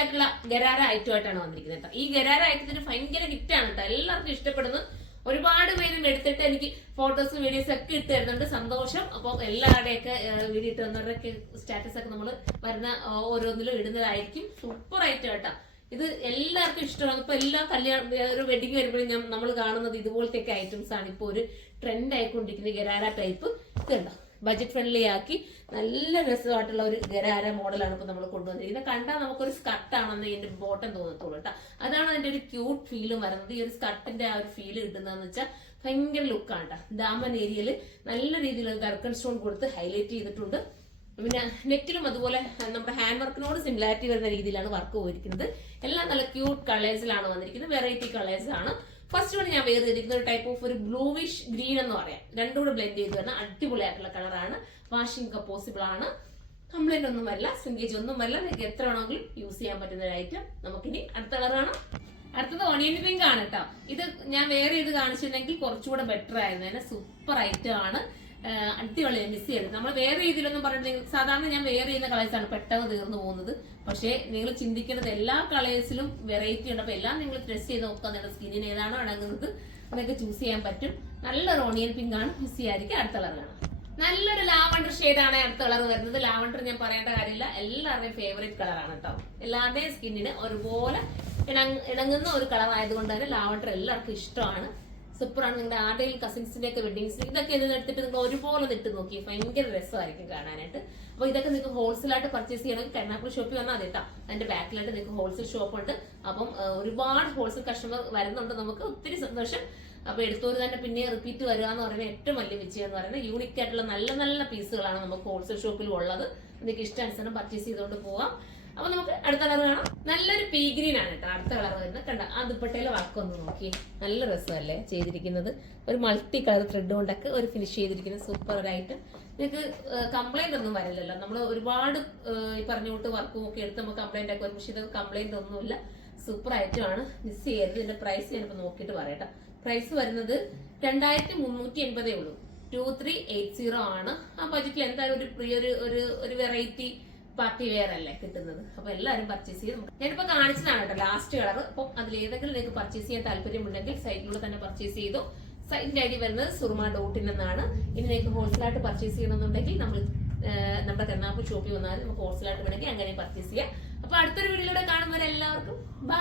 അടിപൊളിയായിട്ടുള്ള ഗരാര ഐറ്റമായിട്ടാണ് വന്നിരിക്കുന്നത് കേട്ടോ. ഈ ഗരാര ഐറ്റത്തിന് ഭയങ്കര ഹിറ്റാണ് കേട്ടോ, എല്ലാവർക്കും ഇഷ്ടപ്പെടുന്നു. ഒരുപാട് പേരും എടുത്തിട്ട് എനിക്ക് ഫോട്ടോസും വീഡിയോസും ഒക്കെ ഇട്ട് തരുന്നുണ്ട്, സന്തോഷം. അപ്പോൾ എല്ലാവരുടെയൊക്കെ വീഡിയോ ഇട്ട് തന്നവരുടെയൊക്കെ സ്റ്റാറ്റസ് ഒക്കെ നമ്മൾ വരുന്ന ഓരോന്നിലും ഇടുന്നതായിരിക്കും. സൂപ്പർ ഐറ്റം കേട്ടോ, ഇത് എല്ലാവർക്കും ഇഷ്ടമാണ്. ഇപ്പൊ എല്ലാ ഒരു വെഡിങ് വരുമ്പോഴും നമ്മൾ കാണുന്നത് ഇതുപോലത്തെ ഐറ്റംസ് ആണ്. ഇപ്പൊ ഒരു ട്രെൻഡ് ആയിക്കൊണ്ടിരിക്കുന്ന ഗരാര ടൈപ്പ് ഇതുണ്ടോ, ബജറ്റ് ഫ്രണ്ട്ലി ആക്കി നല്ല രസമായിട്ടുള്ള ഒരു ഗരാര മോഡലാണ് ഇപ്പൊ നമ്മൾ കൊണ്ടുവന്നിരിക്കുന്നത്. കണ്ടാൽ നമുക്കൊരു സ്കർട്ടാണെന്ന് ഇതിന്റെ ബോട്ടം തോന്നത്തുള്ളൂ കേട്ടോ. അതാണ് അതിന്റെ ഒരു ക്യൂട്ട് ഫീലും വരുന്നത്. ഈ ഒരു സ്കർട്ടിന്റെ ആ ഒരു ഫീല് കിട്ടുന്നതെന്ന് വെച്ചാൽ ഭയങ്കര ലുക്കാണ് കേട്ടോ. ദാമൻ ഏരിയയിൽ നല്ല രീതിയിൽ ഗർക്കൺ സ്റ്റോൺ കൊടുത്ത് ഹൈലൈറ്റ് ചെയ്തിട്ടുണ്ട്. പിന്നെ നെറ്റിലും അതുപോലെ നമ്മുടെ ഹാൻഡ് വർക്കിനോട് സിമിലാരിറ്റി വരുന്ന രീതിയിലാണ് വർക്ക് പോയിരിക്കുന്നത്. എല്ലാം നല്ല ക്യൂട്ട് കളേഴ്സിലാണ് വന്നിരിക്കുന്നത്, വെറൈറ്റി കളേഴ്സ് ആണ്. ഫസ്റ്റ് വൺ ഞാൻ വേറെ ചെയ്തിരിക്കുന്ന ഒരു ടൈപ്പ് ഓഫ് ഒരു ബ്ലൂവിഷ് ഗ്രീൻ എന്ന് പറയാം, രണ്ടും കൂടെ ബ്ലെൻഡ് ചെയ്ത് വരുന്ന അടിപൊളിയായിട്ടുള്ള കളറാണ്. വാഷിംഗ് ഒക്കെ പോസിബിൾ ആണ്, കംപ്ലൈന്റ് ഒന്നുമല്ല, സിങ്കേജ് ഒന്നുമല്ല. നിങ്ങൾക്ക് എത്ര വേണമെങ്കിലും യൂസ് ചെയ്യാൻ പറ്റുന്ന ഒരു ഐറ്റം. നമുക്കിനി അടുത്ത കളറാണ്. അടുത്തത് ഓണിയൻ പിങ്ക് ആണ് കേട്ടോ. ഇത് ഞാൻ വേറെ ഇത് കാണിച്ചിട്ടുണ്ടെങ്കിൽ കുറച്ചുകൂടെ ബെറ്റർ ആയിരുന്നു. സൂപ്പർ ഐറ്റം ആണ്, അടിപൊളി. മിസ് ചെയ്യരുത്. നമ്മൾ വേറെ രീതിയിലൊന്നും പറഞ്ഞിട്ടുണ്ടെങ്കിൽ സാധാരണ ഞാൻ വേറെ ചെയ്യുന്ന കളേഴ്സാണ് പെട്ടെന്ന് തീർന്നു പോകുന്നത്. പക്ഷേ നിങ്ങൾ ചിന്തിക്കുന്നത് എല്ലാ കളേഴ്സിലും വെറൈറ്റി ഉണ്ട്. അപ്പൊ എല്ലാം നിങ്ങൾ ടെസ്റ്റ് ചെയ്ത് നോക്കുക, നിങ്ങളുടെ സ്കിന്നിന് ഏതാണോ അടങ്ങുന്നത് അതൊക്കെ ചൂസ് ചെയ്യാൻ പറ്റും. നല്ലൊരു ഓണിയൻ പിങ്ക് ആണ്, മിസ് ചെയ്യാതിരിക്കും. അടുത്ത കളറാണ് നല്ലൊരു ലാവണ്ടർ ഷെയ്ഡാണ് അടുത്ത കളർ വരുന്നത്. ലാവണ്ടർ ഞാൻ പറയേണ്ട കാര്യമില്ല, എല്ലാവരുടെയും ഫേവറേറ്റ് കളറാണ് കേട്ടോ. എല്ലാവരുടെയും സ്കിന്നിന് ഒരുപോലെ ഇണങ്ങുന്ന ഒരു കളർ ആയതുകൊണ്ട് തന്നെ ലാവണ്ടർ എല്ലാവർക്കും ഇഷ്ടമാണ്. സൂപ്പറാണ്. നിങ്ങളുടെ ആരുടെയും കസിൻസിന്റെ ഒക്കെ വെഡിങ്സ് ഇതൊക്കെ എടുത്തിട്ട് നിങ്ങൾ ഒരുപോലെ ഇട്ട് നോക്കി ഭയങ്കര രസമായിരിക്കും കാണാനായിട്ട്. അപ്പൊ ഇതൊക്കെ നിങ്ങൾക്ക് ഹോൾസെയിലായിട്ട് പർച്ചേസ് ചെയ്യണമെങ്കിൽ കരുനാഗപ്പള്ളി ഷോപ്പിൽ വന്നാൽ മതി കേട്ടോ. അതിന്റെ ബാക്കിലായിട്ട് നിങ്ങൾക്ക് ഹോൾസെയിൽ ഷോപ്പ് ഉണ്ട്. അപ്പം ഒരുപാട് ഹോൾസെയിൽ കസ്റ്റമർ വരുന്നുണ്ട്, നമുക്ക് ഒത്തിരി സന്തോഷം. അപ്പൊ എടുത്തോര് തന്നെ പിന്നെ റിപ്പീറ്റ് വരിക എന്ന് പറയുന്നത് ഏറ്റവും വലിയ വിജയം എന്ന് പറയുന്നത്. യൂണിക് ആയിട്ടുള്ള നല്ല നല്ല പീസുകളാണ് നമുക്ക് ഹോൾസെയിൽ ഷോപ്പിൽ ഉള്ളത്. നിങ്ങൾക്ക് ഇഷ്ടാനുസരണം പർച്ചേസ് ചെയ്തുകൊണ്ട് പോവാം. അപ്പൊ നമുക്ക് അടുത്ത കളർ കാണാം. നല്ലൊരു പീ ഗ്രീൻ ആണ് കേട്ടോ അടുത്ത കളർ വരുന്നത്. കണ്ട ആ ദുപ്പട്ടയിലെ വർക്കൊന്ന് നോക്കി, നല്ല രസമല്ലേ ചെയ്തിരിക്കുന്നത്. ഒരു മൾട്ടി കളർ ത്രെഡ് കൊണ്ടൊക്കെ ഒരു ഫിനിഷ് ചെയ്തിരിക്കുന്നത് സൂപ്പർ ഒരു ഐറ്റം. നിങ്ങൾക്ക് കംപ്ലൈന്റ് ഒന്നും വരില്ലല്ലോ. നമ്മൾ ഒരുപാട് ഈ പറഞ്ഞുകൊണ്ട് വർക്കും ഒക്കെ എടുത്ത് നമുക്ക് കംപ്ലൈന്റ് ഒക്കെ വരും. പക്ഷെ ഇത് കംപ്ലൈന്റ് ഒന്നുമില്ല, സൂപ്പർ ഐറ്റം ആണ്, മിസ് ചെയ്യരുത്. ഇതിന്റെ പ്രൈസ് ഞാനിപ്പോ നോക്കിയിട്ട് പറയട്ടെ. പ്രൈസ് വരുന്നത് 2380 ഉള്ളൂ, 2380 ആണ്. ആ ബജറ്റിൽ എന്തായാലും ഒരു വെറൈറ്റി പാർട്ടി വെയർ അല്ലേ കിട്ടുന്നത്. അപ്പൊ എല്ലാവരും പർച്ചേസ് ചെയ്ത് ഞാനിപ്പോ കാണിച്ചതാണ് കേട്ടോ ലാസ്റ്റ് കളർ. അപ്പം അതിലേതെങ്കിലും നിങ്ങൾക്ക് പർച്ചേസ് ചെയ്യാൻ താല്പര്യമുണ്ടെങ്കിൽ സൈറ്റിലൂടെ തന്നെ പർച്ചേസ് ചെയ്തു. സൈറ്റിന്റെ ഐഡി വരുന്നത് സുർമ ഡോട്ടിൻ എന്നാണ്. ഇനി നിങ്ങൾക്ക് ഹോൾസെയിലായിട്ട് പർച്ചേസ് ചെയ്യണമെന്നുണ്ടെങ്കിൽ നമ്മുടെ കരുനാഗപ്പള്ളി ഷോപ്പിൽ വന്നാൽ നമുക്ക് ഹോൾസെയിലായിട്ട് വേണമെങ്കിൽ അങ്ങനെ പർച്ചേസ് ചെയ്യാം. അപ്പൊ അടുത്തൊരു വീഡിയോയിലൂടെ കാണുന്നവരെല്ലാവർക്കും ബൈ.